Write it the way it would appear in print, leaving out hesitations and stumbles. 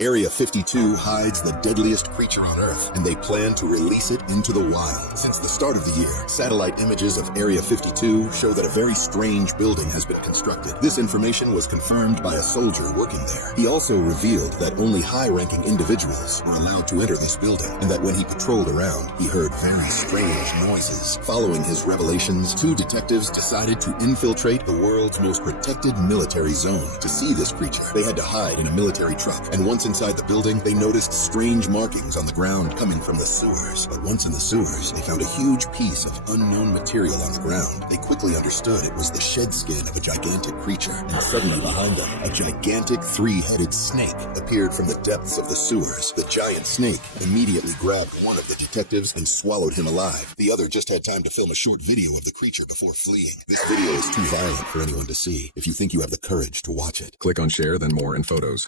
Area 52 hides the deadliest creature on Earth, and they plan to release it into the wild. Since the start of the year, satellite images of Area 52 show that a very strange building has been constructed. This information was confirmed by a soldier working there. He also revealed that only high-ranking individuals were allowed to enter this building, and that when he patrolled around, he heard very strange noises. Following his revelations, 2 detectives decided to infiltrate the world's most protected military zone. To see this creature, they had to hide in a military truck, and once inside the building, they noticed strange markings on the ground coming from the sewers. But once in the sewers, they found a huge piece of unknown material on the ground. They quickly understood it was the shed skin of a gigantic creature, and suddenly behind them, a gigantic 3-headed snake appeared from the depths of the sewers. The giant snake immediately grabbed one of the detectives and swallowed him alive. The other just had time to film a short video of the creature before fleeing. This video is too violent for anyone to see. If you think you have the courage to watch it, Click on share, then more and photos.